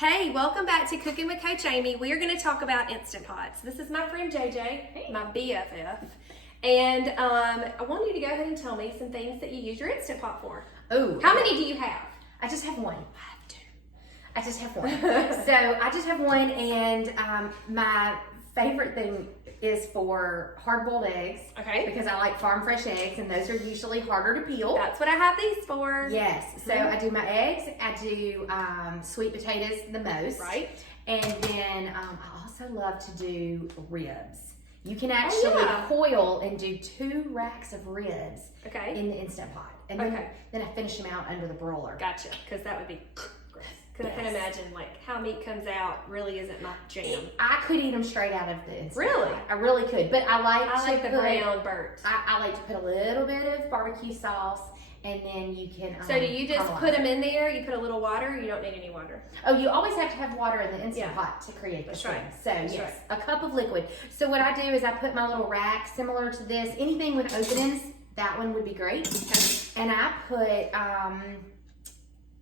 Hey, welcome back to Cooking with Coach Amy. We are going to talk about Instant Pots. This is my friend JJ, my BFF. And I want you to go ahead and tell me some things that you use your Instant Pot for. Oh. How many do you have? I just have one. I just have one. So I just have one, and my favorite thing is for hard-boiled eggs. Okay. Because I like farm fresh eggs, and those are usually harder to peel. That's what I have these for. Yes. So I do my eggs. I do sweet potatoes the most. Right. And then I also love to do ribs. You can actually coil and do 2 racks of ribs in the Instant Pot. And then I finish them out under the broiler. Gotcha, because that would be gross. Because I can imagine like how meat comes out really isn't my jam. I could eat them straight out of the Instant Really? Pot. I really could. But I like the brown burnt. I like to put a little bit of barbecue sauce, and then you can So do you just put them in there? You put a little water? You don't need any water? Oh, you always have to have water in the Instant Pot to create the steam. So yes, a cup of liquid. So what I do is I put my little rack similar to this. Anything with openings, that one would be great. And I put,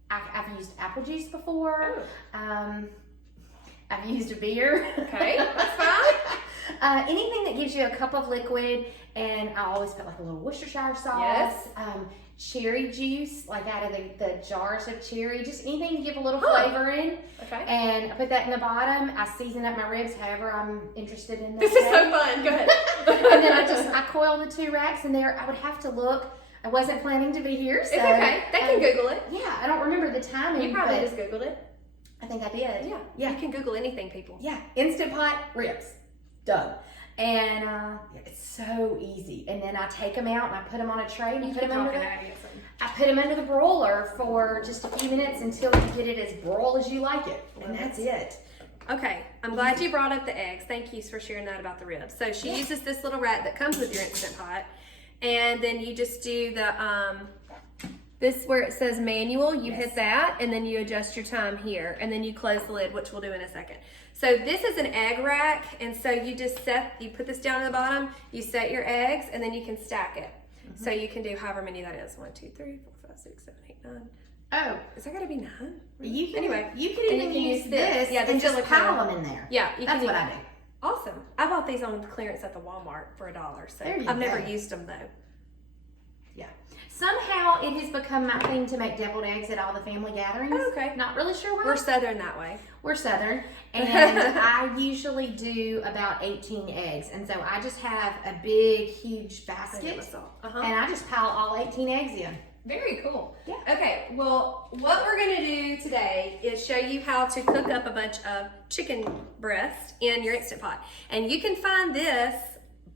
I've used apple juice before. I've used a beer. Okay, that's fine. Anything that gives you a cup of liquid, and I always put like a little Worcestershire sauce. Yes. Cherry juice, like out of the jars of cherry, just anything to give a little flavor in. Okay. And I put that in the bottom. I season up my ribs however I'm interested in. This is so fun. Go ahead. And then I coil the 2 racks in there. I would have to look. I wasn't planning to be here, so. It's okay. They can Google it. Yeah, I don't remember the timing. You probably just Googled it. I think I did. Yeah. You can Google anything, people. Yeah. Instant Pot ribs. Done. And it's so easy. And then I take them out and I put them on a tray and I put them under the broiler for just a few minutes until you get it as broiled as you like it. And that's it. Okay, I'm glad you brought up the eggs. Thank you for sharing that about the ribs. So she uses this little rack that comes with your Instant Pot, and then you just do the this where it says manual, you hit that, and then you adjust your time here, and then you close the lid, which we'll do in a second. So this is an egg rack, and so you just you put this down at the bottom, you set your eggs, and then you can stack it. So you can do however many that is. 1, 2, 3, 4, 5, 6, 7, 8, 9. Oh. Is that gotta be 9? You can, anyway, you can even use this and just pile them in there. Yeah. That's what I do. Awesome. I bought these on clearance at the Walmart for $1. So I've never used them though. Yeah. Somehow it has become my thing to make deviled eggs at all the family gatherings. Okay. Not really sure why. We're Southern that way. We're Southern. And I usually do about 18 eggs. And so I just have a big, huge basket. And I just pile all 18 eggs in. Very cool. Yeah. Okay, well, what we're going to do today is show you how to cook up a bunch of chicken breast in your Instant Pot. And you can find this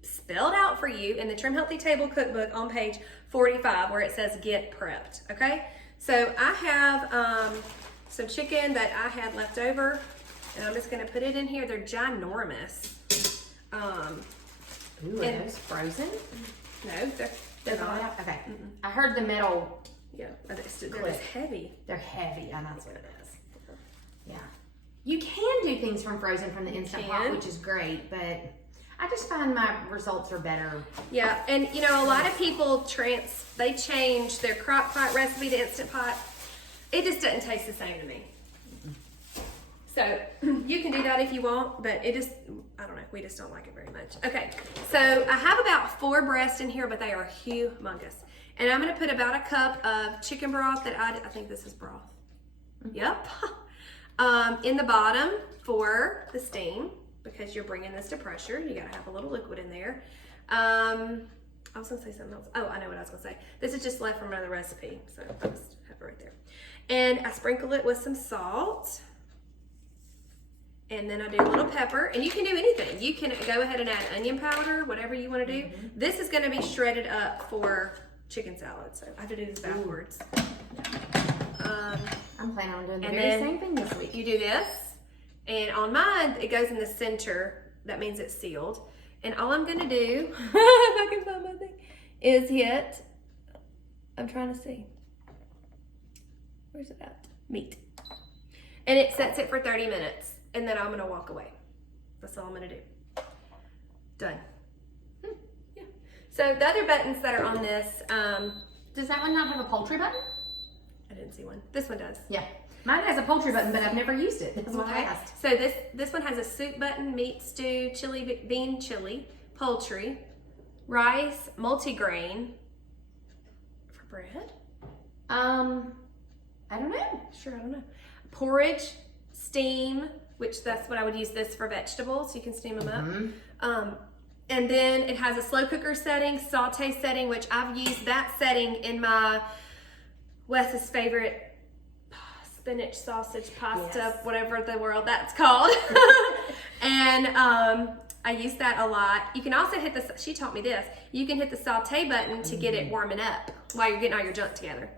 spelled out for you in the Trim Healthy Table Cookbook on page 45 where it says Get Prepped, okay? So I have some chicken that I had left over, and I'm just going to put it in here. They're ginormous. Ooh, are those frozen? No, they're not. Okay. I heard the metal. Yeah, they're just heavy. They're heavy. I know that's what it is. Yeah. You can do things from frozen from the Instant Pot, which is great, but I just find my results are better. Yeah, and you know, a lot of people they change their crockpot recipe to Instant Pot. It just doesn't taste the same to me. So you can do that if you want, but I don't know, we just don't like it very much. Okay, so I have about 4 breasts in here, but they are humongous. And I'm gonna put about a cup of chicken broth that I think this is broth. Yep. In the bottom for the steam, because you're bringing this to pressure. You gotta have a little liquid in there. I was gonna say something else. Oh, I know what I was gonna say. This is just left from another recipe, so I just have it right there. And I sprinkle it with some salt. And then I do a little pepper, and you can do anything. You can go ahead and add onion powder, whatever you want to do. This is going to be shredded up for chicken salad, so I have to do this backwards. I'm planning on doing the very same thing this week. You do this, and on mine, it goes in the center. That means it's sealed. And all I'm going to do, if I can find my thing, is hit, I'm trying to see. Where's it at? Meat. And it sets it for 30 minutes. And then I'm going to walk away. That's all I'm going to do. Done. Yeah. So the other buttons that are on this, does that one not have a poultry button? I didn't see one. This one does. Yeah. Mine has a poultry button, but I've never used it. That's why I asked. So this one has a soup button, meat, stew, bean chili, poultry, rice, multigrain. For bread? I don't know. Sure, I don't know. Porridge, steam, which that's what I would use this for vegetables. You can steam them up. And then it has a slow cooker setting, saute setting, which I've used that setting in my Wes's favorite spinach sausage pasta, whatever the world that's called. And I use that a lot. You can also hit the, she taught me this, you can hit the saute button to get it warming up while you're getting all your junk together.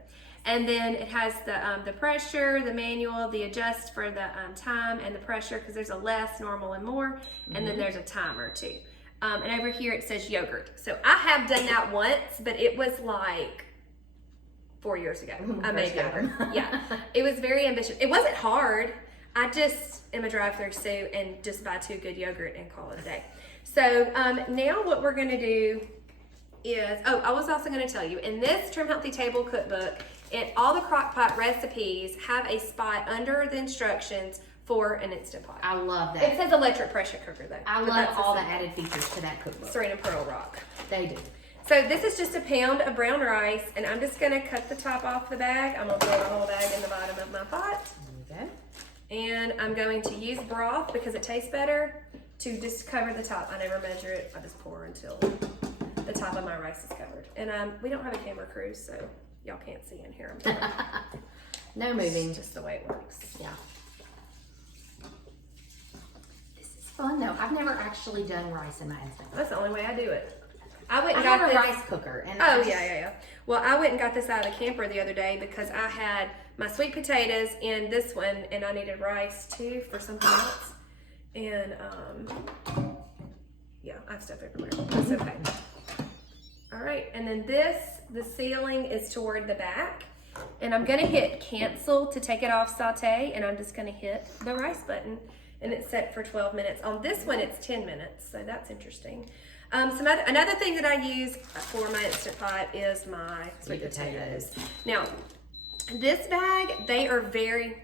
And then it has the pressure, the manual, the adjust for the time and the pressure, because there's a less, normal, and more. And then there's a timer too. And over here it says yogurt. So I have done that once, but it was like 4 years ago. I made that. Yeah. It was very ambitious. It wasn't hard. I just am a drive-through Sue and just buy 2 good yogurt and call it a day. So now what we're gonna do is, I was also gonna tell you, in this Trim Healthy Table cookbook, all the crockpot recipes have a spot under the instructions for an Instant Pot. I love that. It says electric pressure cooker though. I love all the added features to that cookbook. Serena Pearl Rock. They do. So this is just a pound of brown rice, and I'm just gonna cut the top off the bag. I'm gonna throw the whole bag in the bottom of my pot. Okay. And I'm going to use broth because it tastes better to just cover the top. I never measure it. I just pour until the top of my rice is covered. And we don't have a camera crew, so y'all can't see in here. No moving. It's just the way it works. Yeah. This is fun though. I've never actually done rice in my Instant Pot. That's the only way I do it. I went and I got have a this rice cooker. And yeah. Well, I went and got this out of the camper the other day because I had my sweet potatoes in this one, and I needed rice too for something else. And yeah, I have stuff everywhere. That's okay. All right, and then the sealing is toward the back, and I'm gonna hit cancel to take it off saute, and I'm just gonna hit the rice button, and it's set for 12 minutes. On this one, it's 10 minutes, so that's interesting. Another thing that I use for my Instant Pot is my sweet potatoes. Now, this bag, they are very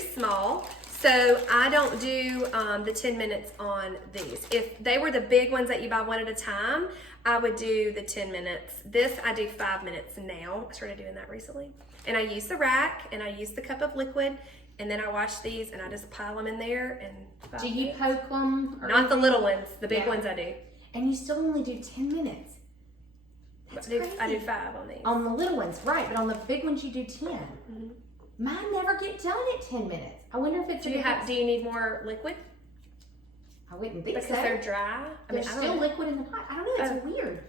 small, so I don't do the 10 minutes on these. If they were the big ones that you buy one at a time, I would do the 10 minutes. This, I do 5 minutes now. I started doing that recently. And I use the rack, and I use the cup of liquid, and then I wash these, and I just pile them in there. And do you poke them? Or not the little ones, the big ones I do. And you still only do 10 minutes. That's crazy. I do 5 on these. On the little ones, right, but on the big ones you do 10. Mm-hmm. Mine never get done at 10 minutes. I wonder if it's do you need more liquid? I wouldn't think so. Because they're dry? There's still liquid in the pot. I don't know, it's weird.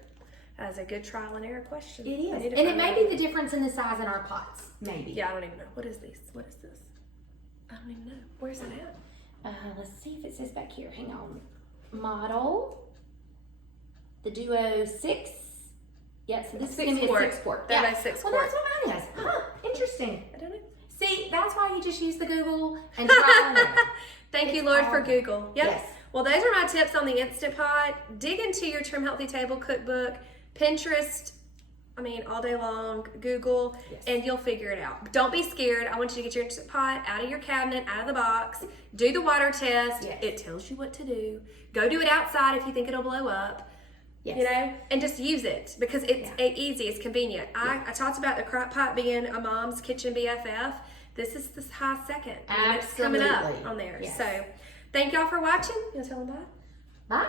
That's a good trial and error question. It is. And it may be the difference in the size in our pots, maybe. Yeah, I don't even know. What is this? What is this? I don't even know. Where's it at? Let's see if it says back here. Hang on. Model. The Duo 6. Yeah, so this is going to be a 6 quart. They're both 6 quart. Well, that's what mine is. Huh, interesting. I don't know. See, that's why you just use the Google and try and error. Thank you, Lord, for Google. Yep. Yes. Well, those are my tips on the Instant Pot. Dig into your Trim Healthy Table cookbook, Pinterest, all day long, Google, and you'll figure it out. Don't be scared. I want you to get your Instant Pot out of your cabinet, out of the box. Do the water test. Yes. It tells you what to do. Go do it outside if you think it'll blow up. Yes. And just use it because it's easy, it's convenient. I talked about the crock pot being a mom's kitchen BFF. This is the high second. Absolutely. It's coming up on there. Yes. So thank y'all for watching. You want to tell them bye? Bye.